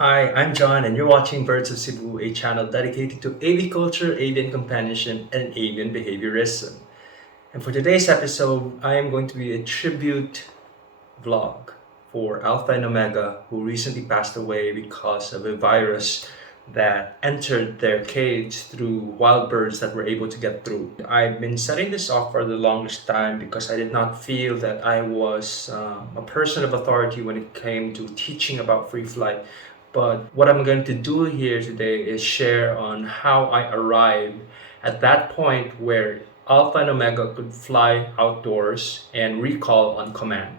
Hi, I'm John, and you're watching Birds of Cebu, a channel dedicated to aviculture, avian companionship, and avian behaviorism. And for today's episode, I am going to be a tribute vlog for Alpha and Omega, who recently passed away because of a virus that entered their cage through wild birds that were able to get through. I've been setting this off for the longest time because I did not feel that I was a person of authority when it came to teaching about free flight. But what I'm going to do here today is share on how I arrived at that point where Alpha and Omega could fly outdoors and recall on command.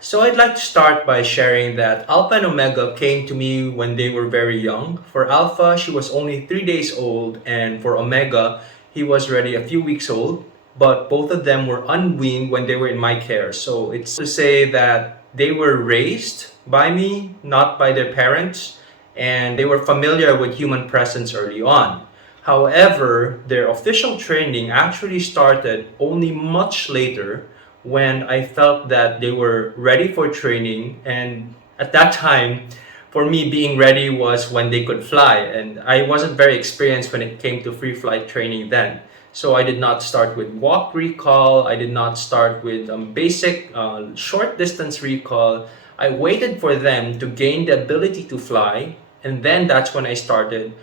So I'd like to start by sharing that Alpha and Omega came to me when they were very young. For Alpha, she was only 3 days old, and for Omega, he was already a few weeks old. But both of them were unweaned when they were in my care. So it's to say that they were raised by me, not by their parents, and they were familiar with human presence early on. However, their official training actually started only much later when I felt that they were ready for training. And at that time, for me, being ready was when they could fly. And I wasn't very experienced when it came to free flight training then. So I did not start with walk recall. I did not start with basic short distance recall. I waited for them to gain the ability to fly. And then that's when I started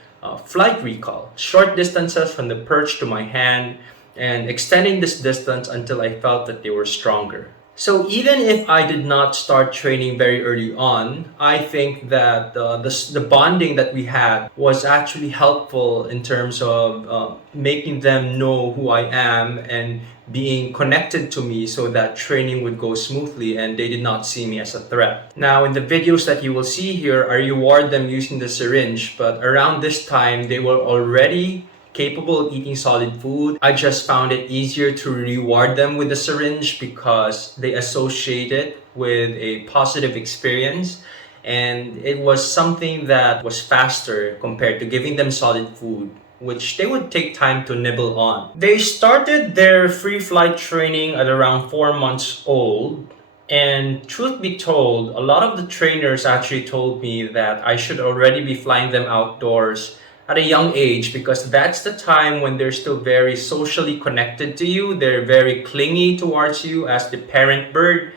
flight recall. Short distances from the perch to my hand, and extending this distance until I felt that they were stronger. So even if I did not start training very early on, I think that the bonding that we had was actually helpful in terms of making them know who I am and being connected to me so that training would go smoothly and they did not see me as a threat. Now, in the videos that you will see here, I reward them using the syringe, but around this time, they were already capable of eating solid food. I just found it easier to reward them with the syringe because they associate it with a positive experience, and it was something that was faster compared to giving them solid food, which they would take time to nibble on. They started their free flight training at around 4 months old. And truth be told, a lot of the trainers actually told me that I should already be flying them outdoors at a young age because that's the time when they're still very socially connected to you. They're very clingy towards you as the parent bird.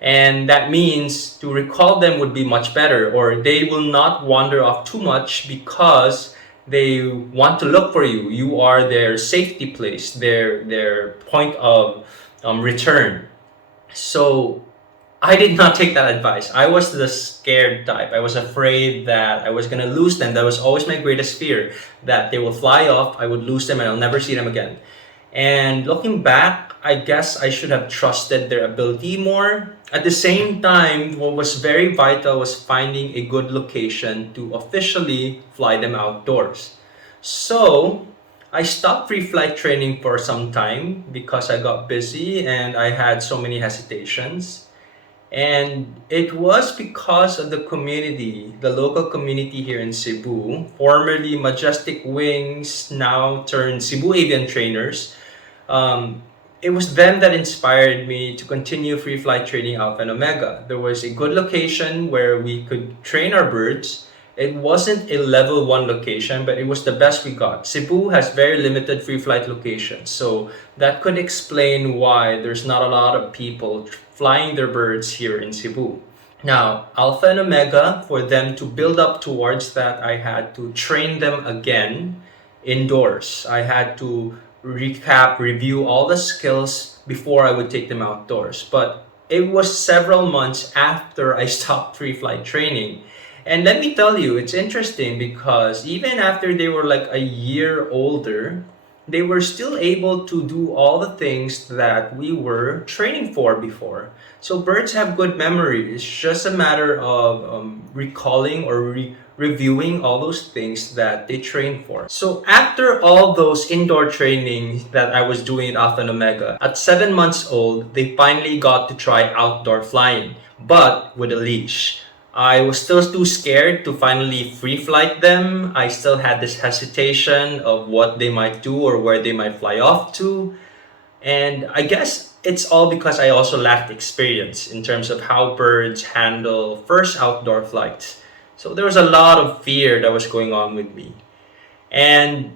And that means to recall them would be much better, or they will not wander off too much because they want to look for you. You are their safety place, their point of return. So I did not take that advice. I was the scared type. I was afraid that I was going to lose them. That was always my greatest fear, that they will fly off, I would lose them, and I'll never see them again. And looking back, I guess I should have trusted their ability more. At the same time, what was very vital was finding a good location to officially fly them outdoors. So I stopped free flight training for some time because I got busy and I had so many hesitations. And it was because of the community, the local community here in Cebu, formerly Majestic Wings, now turned Cebu Avian Trainers. It was them that inspired me to continue free flight training Alpha and Omega. There was a good location where we could train our birds. It wasn't a level 1 location, but it was the best we got. Cebu has very limited free flight locations, so that could explain why there's not a lot of people flying their birds here in Cebu. Now, Alpha and Omega, for them to build up towards that, I had to train them again indoors. I had to review all the skills before I would take them outdoors. But it was several months after I stopped free flight training. And let me tell you, it's interesting because even after they were like a year older, they were still able to do all the things that we were training for before. So birds have good memory. It's just a matter of recalling or reviewing all those things that they trained for. So after all those indoor trainings that I was doing at Alpha and Omega, at 7 months old, they finally got to try outdoor flying, but with a leash. I was still too scared to finally free flight them. I still had this hesitation of what they might do or where they might fly off to. And I guess it's all because I also lacked experience in terms of how birds handle first outdoor flights. So there was a lot of fear that was going on with me. And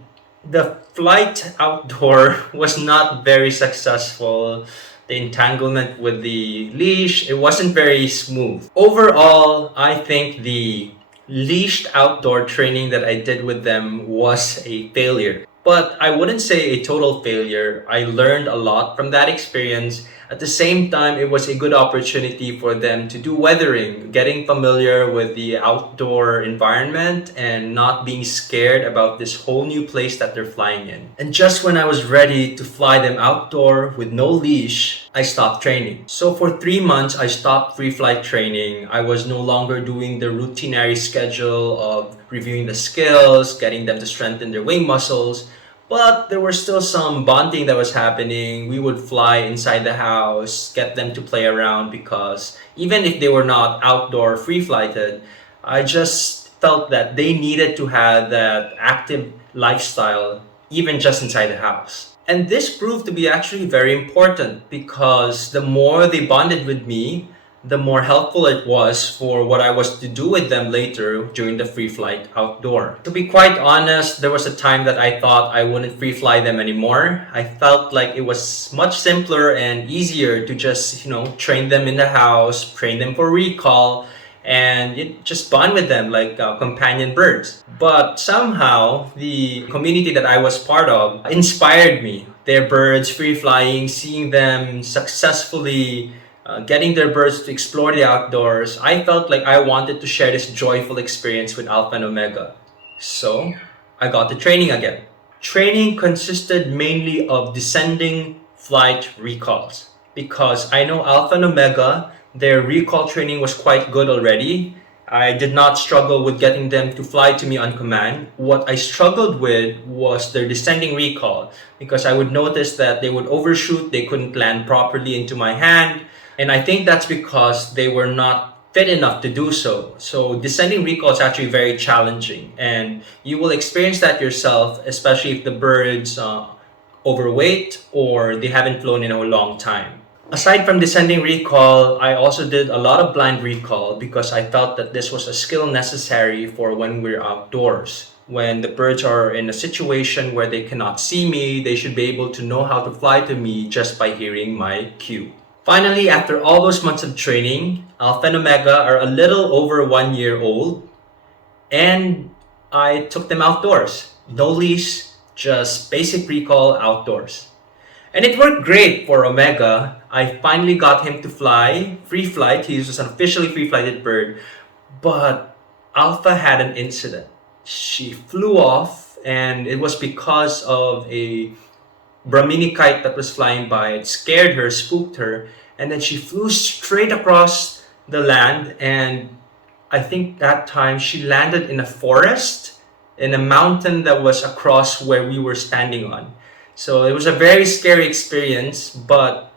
the flight outdoor was not very successful. The entanglement with the leash, it wasn't very smooth. Overall, I think the leashed outdoor training that I did with them was a failure. But I wouldn't say a total failure. I learned a lot from that experience. At the same time, it was a good opportunity for them to do weathering, getting familiar with the outdoor environment and not being scared about this whole new place that they're flying in. And just when I was ready to fly them outdoor with no leash, I stopped training. So for 3 months, I stopped free flight training. I was no longer doing the routinary schedule of reviewing the skills, getting them to strengthen their wing muscles. But there was still some bonding that was happening. We would fly inside the house, get them to play around because even if they were not outdoor free flighted, I just felt that they needed to have that active lifestyle even just inside the house. And this proved to be actually very important because the more they bonded with me, the more helpful it was for what I was to do with them later during the free flight outdoor. To be quite honest, there was a time that I thought I wouldn't free fly them anymore. I felt like it was much simpler and easier to just, train them in the house, train them for recall, and just bond with them like companion birds. But somehow, the community that I was part of inspired me. Their birds free flying, seeing them successfully getting their birds to explore the outdoors, I felt like I wanted to share this joyful experience with Alpha and Omega. So, I got to training again. Training consisted mainly of descending flight recalls because I know Alpha and Omega, their recall training was quite good already. I did not struggle with getting them to fly to me on command. What I struggled with was their descending recall because I would notice that they would overshoot, they couldn't land properly into my hand. And I think that's because they were not fit enough to do so. So descending recall is actually very challenging. And you will experience that yourself, especially if the birds overweight or they haven't flown in a long time. Aside from descending recall, I also did a lot of blind recall because I felt that this was a skill necessary for when we're outdoors. When the birds are in a situation where they cannot see me, they should be able to know how to fly to me just by hearing my cue. Finally, after all those months of training, Alpha and Omega are a little over 1 year old, and I took them outdoors. No leash, just basic recall outdoors. And it worked great for Omega. I finally got him to fly, free flight. He was an officially free flighted bird, but Alpha had an incident. She flew off, and it was because of a Brahmini kite that was flying by. It scared her, spooked her, and then she flew straight across the land. And I think that time she landed in a forest, in a mountain that was across where we were standing on. So it was a very scary experience, but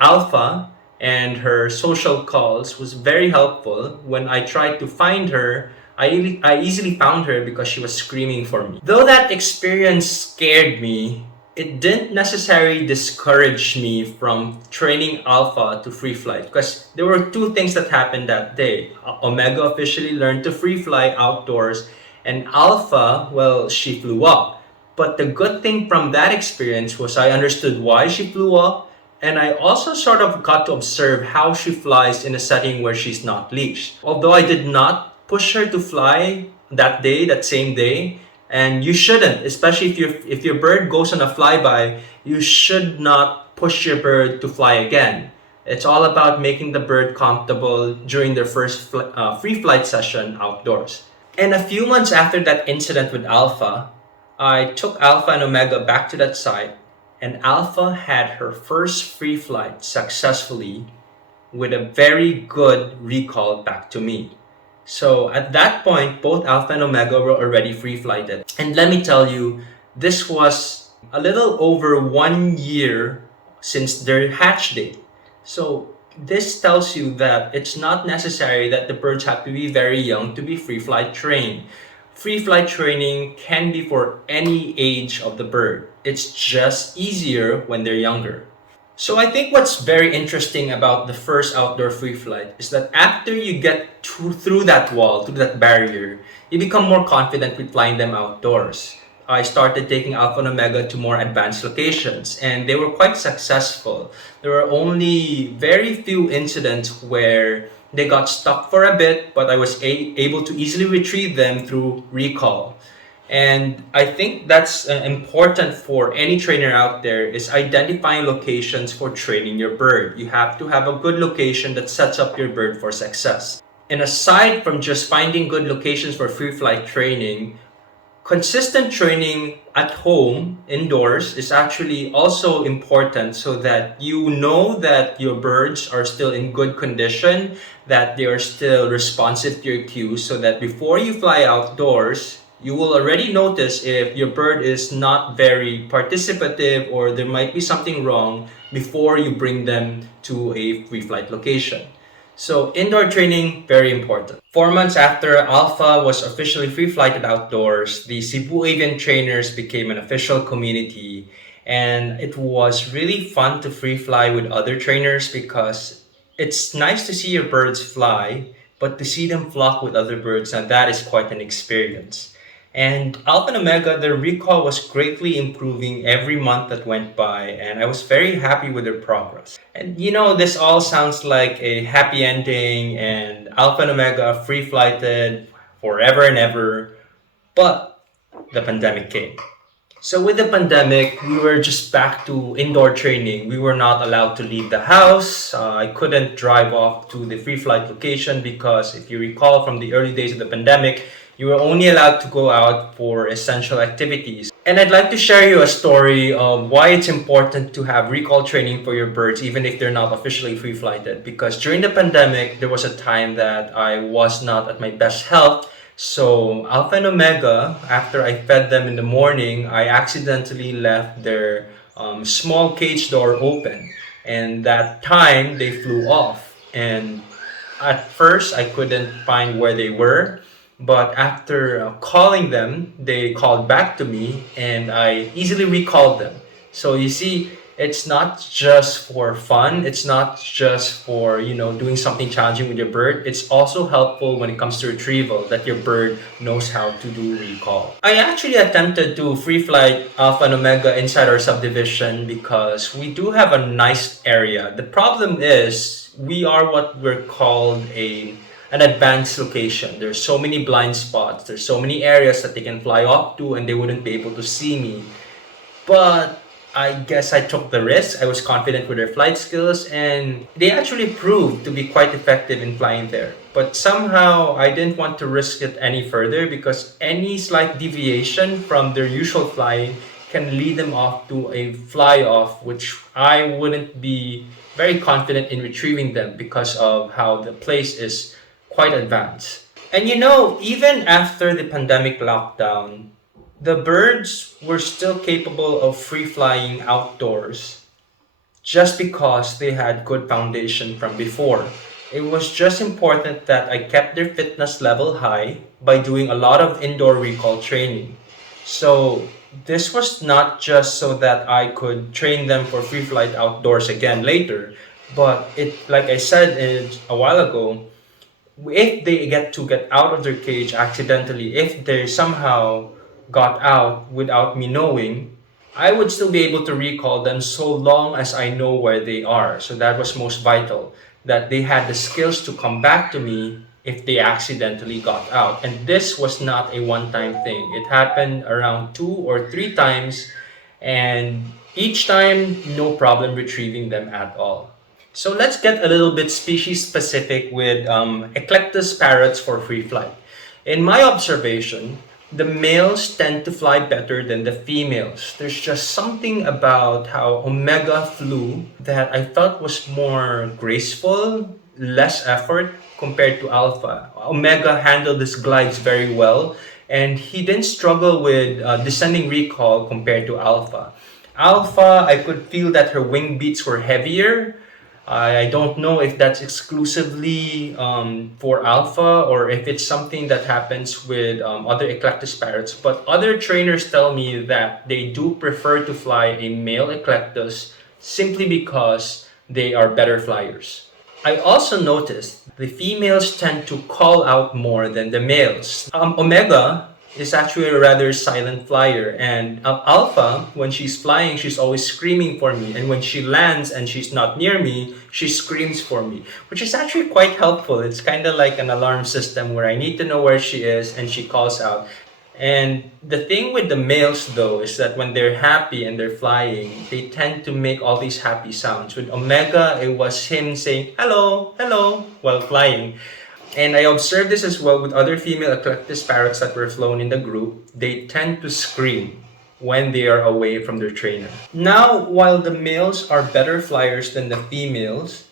Alpha and her social calls was very helpful. When I tried to find her, I easily found her because she was screaming for me. Though that experience scared me, it didn't necessarily discourage me from training Alpha to free flight because there were two things that happened that day. Omega officially learned to free fly outdoors, and Alpha, well, she flew up. But the good thing from that experience was I understood why she flew up, and I also sort of got to observe how she flies in a setting where she's not leashed. Although I did not push her to fly that same day, and you shouldn't, especially if your bird goes on a flyby, you should not push your bird to fly again. It's all about making the bird comfortable during their first free flight session outdoors. And a few months after that incident with Alpha, I took Alpha and Omega back to that site, and Alpha had her first free flight successfully with a very good recall back to me. So at that point, both Alpha and Omega were already free flighted. And let me tell you, this was a little over 1 year since their hatch date. So this tells you that it's not necessary that the birds have to be very young to be free flight trained. Free flight training can be for any age of the bird. It's just easier when they're younger. So I think what's very interesting about the first outdoor free flight is that after you get through that wall, through that barrier, you become more confident with flying them outdoors. I started taking Alpha and Omega to more advanced locations, and they were quite successful. There were only very few incidents where they got stuck for a bit, but I was able to easily retrieve them through recall. And I think that's important for any trainer out there is identifying locations for training your bird. You have to have a good location that sets up your bird for success. And aside from just finding good locations for free flight training, consistent training at home indoors is actually also important so that you know that your birds are still in good condition, that they are still responsive to your cues, so that before you fly outdoors, you will already notice if your bird is not very participative or there might be something wrong before you bring them to a free flight location. So indoor training, very important. 4 months after Alpha was officially free flighted outdoors, the Cebu Avian trainers became an official community. And it was really fun to free fly with other trainers because it's nice to see your birds fly, but to see them flock with other birds, and that is quite an experience. And Alpha and Omega, their recall was greatly improving every month that went by, and I was very happy with their progress. And this all sounds like a happy ending, and Alpha and Omega free flighted forever and ever, but the pandemic came. So with the pandemic, we were just back to indoor training. We were not allowed to leave the house. I couldn't drive off to the free flight location because if you recall from the early days of the pandemic, you were only allowed to go out for essential activities. And I'd like to share you a story of why it's important to have recall training for your birds even if they're not officially free flighted. Because during the pandemic, there was a time that I was not at my best health. So Alpha and Omega, after I fed them in the morning, I accidentally left their small cage door open. And that time they flew off. And at first I couldn't find where they were. But after calling them, they called back to me and I easily recalled them. So you see, it's not just for fun. It's not just for, doing something challenging with your bird. It's also helpful when it comes to retrieval that your bird knows how to do recall. I actually attempted to free flight Alpha and Omega inside our subdivision because we do have a nice area. The problem is we are what we're called an advanced location. There's so many blind spots. There's so many areas that they can fly off to and they wouldn't be able to see me. But I guess I took the risk. I was confident with their flight skills, and they actually proved to be quite effective in flying there. But somehow I didn't want to risk it any further because any slight deviation from their usual flying can lead them off to a fly off, which I wouldn't be very confident in retrieving them because of how the place is quite advanced. And even after the pandemic lockdown, the birds were still capable of free flying outdoors just because they had good foundation from before. It was just important that I kept their fitness level high by doing a lot of indoor recall training. So this was not just so that I could train them for free flight outdoors again later, but like I said a while ago, if they get out of their cage accidentally, if they somehow got out without me knowing, I would still be able to recall them so long as I know where they are. So that was most vital, that they had the skills to come back to me if they accidentally got out. And this was not a one-time thing. It happened around 2 or 3 times, and each time, no problem retrieving them at all. So let's get a little bit species specific with Eclectus parrots for free flight. In my observation, the males tend to fly better than the females. There's just something about how Omega flew that I felt was more graceful, less effort compared to Alpha. Omega handled his glides very well, and he didn't struggle with descending recall compared to Alpha. Alpha, I could feel that her wing beats were heavier. I don't know if that's exclusively for Alpha or if it's something that happens with other Eclectus parrots. But other trainers tell me that they do prefer to fly a male Eclectus simply because they are better flyers. I also noticed the females tend to call out more than the males. Omega is actually a rather silent flyer, and Alpha, when she's flying, she's always screaming for me, and when she lands and she's not near me, she screams for me, which is actually quite helpful. It's kind of like an alarm system where I need to know where she is and she calls out. And the thing with the males though is that when they're happy and they're flying, they tend to make all these happy sounds. With Omega, it was him saying hello, hello while flying. And I observed this as well with other female Eclectus parrots that were flown in the group. They tend to scream when they are away from their trainer. Now, while the males are better flyers than the females,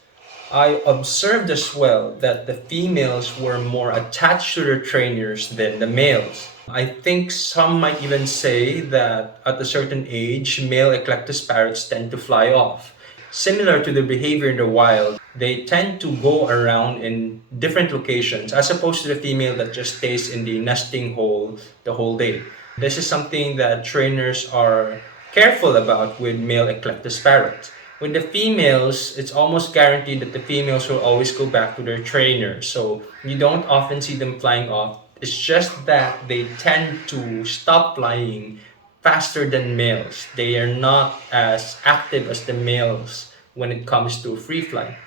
I observed as well that the females were more attached to their trainers than the males. I think some might even say that at a certain age, male Eclectus parrots tend to fly off. Similar to the behavior in the wild, they tend to go around in different locations as opposed to the female that just stays in the nesting hole the whole day. This is something that trainers are careful about with male Eclectus parrots. With the females, it's almost guaranteed that the females will always go back to their trainer. So you don't often see them flying off. It's just that they tend to stop flying faster than males. They are not as active as the males when it comes to free flight.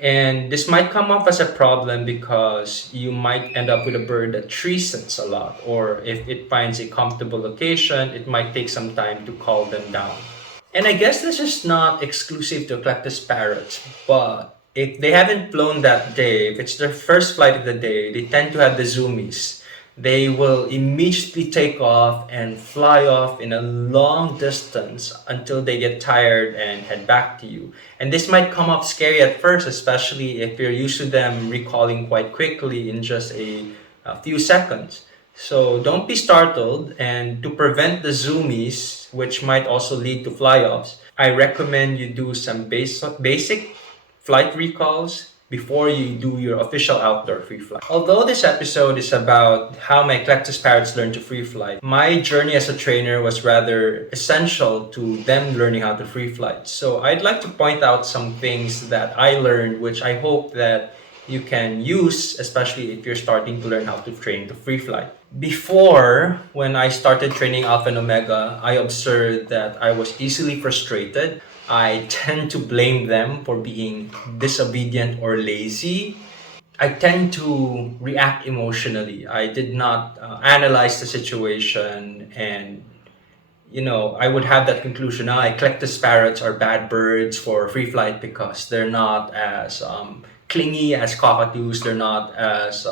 And this might come off as a problem because you might end up with a bird that tree sits a lot, or if it finds a comfortable location, it might take some time to call them down. And I guess this is not exclusive to Eclectus parrots, but if they haven't flown that day, if it's their first flight of the day, they tend to have the zoomies. They will immediately take off and fly off in a long distance until they get tired and head back to you. And this might come off scary at first, especially if you're used to them recalling quite quickly in just a few seconds. So don't be startled, and to prevent the zoomies, which might also lead to fly-offs, I recommend you do some basic flight recalls before you do your official outdoor free flight. Although this episode is about how my Eclectus parrots learned to free flight, my journey as a trainer was rather essential to them learning how to free flight. So I'd like to point out some things that I learned, which I hope that you can use, especially if you're starting to learn how to train to free flight. Before, when I started training Alpha and Omega, I observed that I was easily frustrated. I tend to blame them for being disobedient or lazy. I tend to react emotionally. I did not analyze the situation, and I would have that conclusion. Eclectus parrots are bad birds for free flight because they're not as clingy as cockatoos. They're not as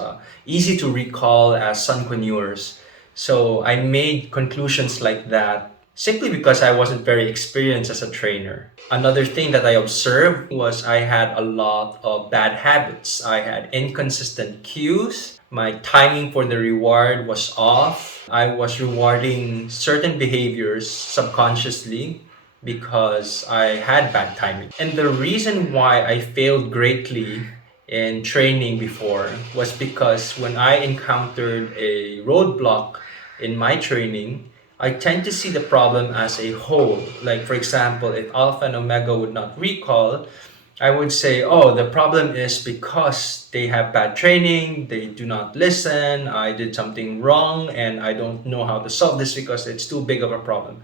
easy to recall as sunconures. So I made conclusions like that simply because I wasn't very experienced as a trainer. Another thing that I observed was I had a lot of bad habits. I had inconsistent cues. My timing for the reward was off. I was rewarding certain behaviors subconsciously because I had bad timing. And the reason why I failed greatly in training before was because when I encountered a roadblock in my training, I tend to see the problem as a whole. Like, for example, if Alpha and Omega would not recall, I would say, oh, the problem is because they have bad training, they do not listen, I did something wrong, and I don't know how to solve this because it's too big of a problem.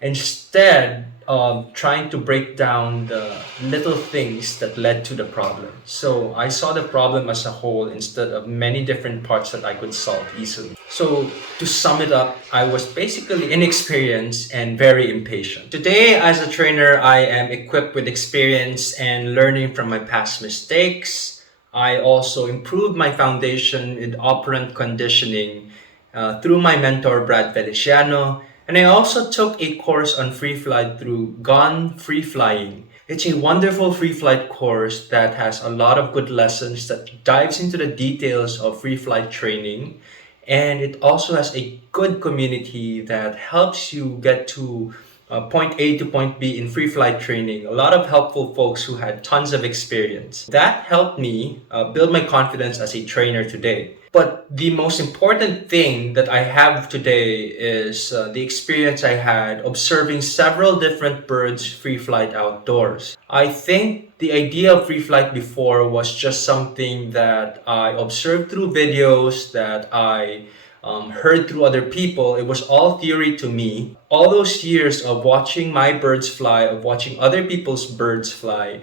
Instead of trying to break down the little things that led to the problem. So I saw the problem as a whole instead of many different parts that I could solve easily. So to sum it up, I was basically inexperienced and very impatient. Today, as a trainer, I am equipped with experience and learning from my past mistakes. I also improved my foundation in operant conditioning through my mentor, Brad Feliciano. And I also took a course on free flight through Gone Free Flying. It's a wonderful free flight course that has a lot of good lessons that dives into the details of free flight training. And it also has a good community that helps you get to point A to point B in free flight training. A lot of helpful folks who had tons of experience. That helped me build my confidence as a trainer today. But the most important thing that I have today is the experience I had observing several different birds free flight outdoors. I think the idea of free flight before was just something that I observed through videos, that I heard through other people. It was all theory to me. All those years of watching my birds fly, of watching other people's birds fly,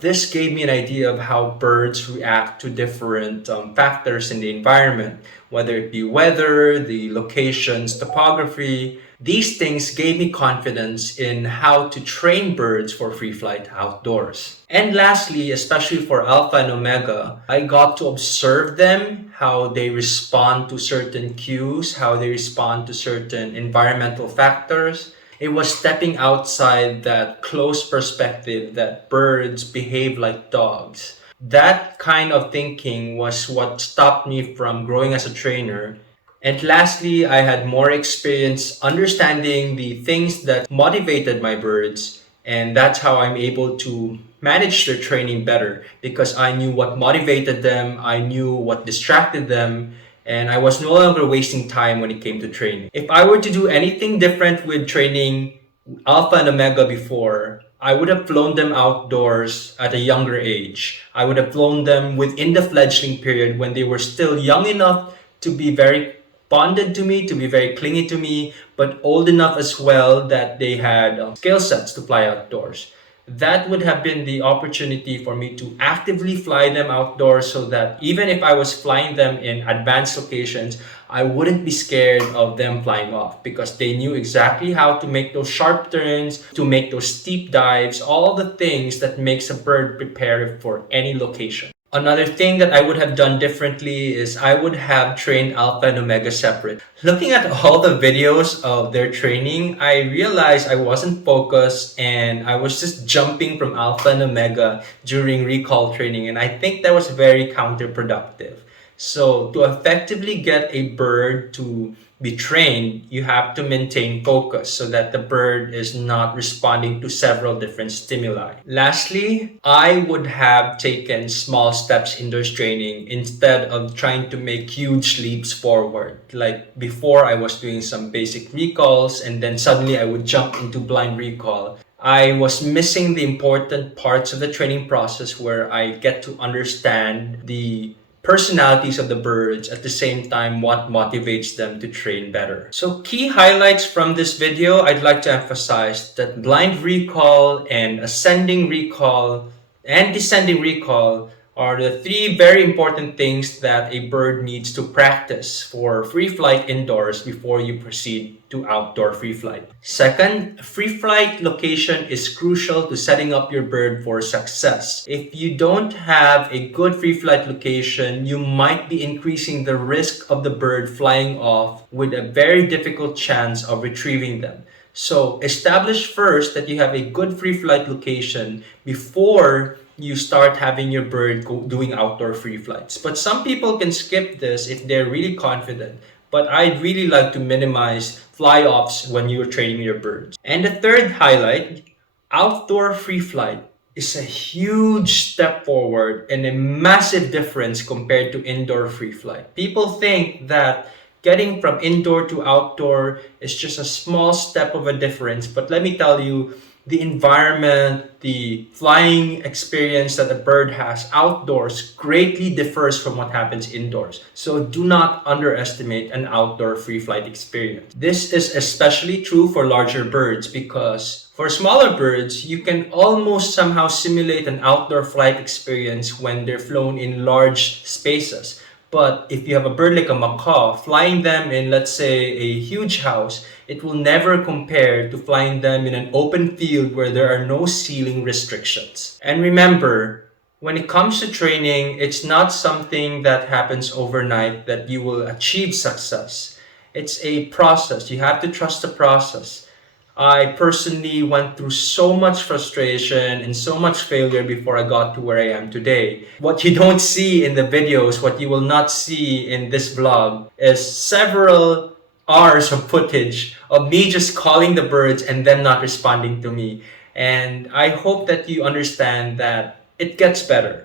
this gave me an idea of how birds react to different factors in the environment, whether it be weather, the locations, topography. These things gave me confidence in how to train birds for free flight outdoors. And lastly, especially for Alpha and Omega, I got to observe them, how they respond to certain cues, how they respond to certain environmental factors. It was stepping outside that close perspective that birds behave like dogs. That kind of thinking was what stopped me from growing as a trainer. And lastly, I had more experience understanding the things that motivated my birds, and that's how I'm able to manage their training better because I knew what motivated them, I knew what distracted them, and I was no longer wasting time when it came to training. If I were to do anything different with training Alpha and Omega before, I would have flown them outdoors at a younger age. I would have flown them within the fledgling period when they were still young enough to be very bonded to me, to be very clingy to me, but old enough as well that they had skill sets to fly outdoors. That would have been the opportunity for me to actively fly them outdoors so that even if I was flying them in advanced locations, I wouldn't be scared of them flying off because they knew exactly how to make those sharp turns, to make those steep dives, all the things that makes a bird prepared for any location. Another thing that I would have done differently is I would have trained Alpha and Omega separate. Looking at all the videos of their training, I realized I wasn't focused and I was just jumping from Alpha and Omega during recall training, and I think that was very counterproductive. So to effectively get a bird to be trained, you have to maintain focus so that the bird is not responding to several different stimuli. Lastly, I would have taken small steps indoors training instead of trying to make huge leaps forward. Like before, I was doing some basic recalls and then suddenly I would jump into blind recall. I was missing the important parts of the training process where I get to understand the personalities of the birds, at the same time what motivates them to train better. So key highlights from this video, I'd like to emphasize that blind recall and ascending recall and descending recall are the three very important things that a bird needs to practice for free flight indoors before you proceed to outdoor free flight. Second, free flight location is crucial to setting up your bird for success. If you don't have a good free flight location, you might be increasing the risk of the bird flying off with a very difficult chance of retrieving them. So establish first that you have a good free flight location before you start having your bird doing outdoor free flights. But some people can skip this if they're really confident. But I'd really like to minimize fly-offs when you're training your birds. And the third highlight, outdoor free flight is a huge step forward and a massive difference compared to indoor free flight. People think that getting from indoor to outdoor is just a small step of a difference, but let me tell you, the environment, the flying experience that a bird has outdoors greatly differs from what happens indoors. So do not underestimate an outdoor free flight experience. This is especially true for larger birds because for smaller birds, you can almost somehow simulate an outdoor flight experience when they're flown in large spaces. But if you have a bird like a macaw, flying them in, let's say, a huge house, it will never compare to flying them in an open field where there are no ceiling restrictions. And remember, when it comes to training, it's not something that happens overnight that you will achieve success. It's a process. You have to trust the process. I personally went through so much frustration and so much failure before I got to where I am today. What you don't see in the videos, what you will not see in this vlog is several hours of footage of me just calling the birds and them not responding to me. And I hope that you understand that it gets better.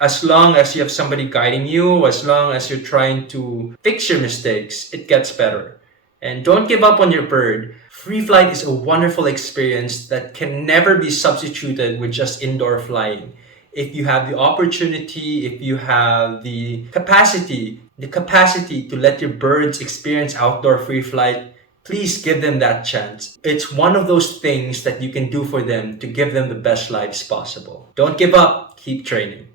As long as you have somebody guiding you, as long as you're trying to fix your mistakes, it gets better. And don't give up on your bird. Free flight is a wonderful experience that can never be substituted with just indoor flying. If you have the opportunity, if you have the capacity to let your birds experience outdoor free flight, please give them that chance. It's one of those things that you can do for them to give them the best lives possible. Don't give up, keep training.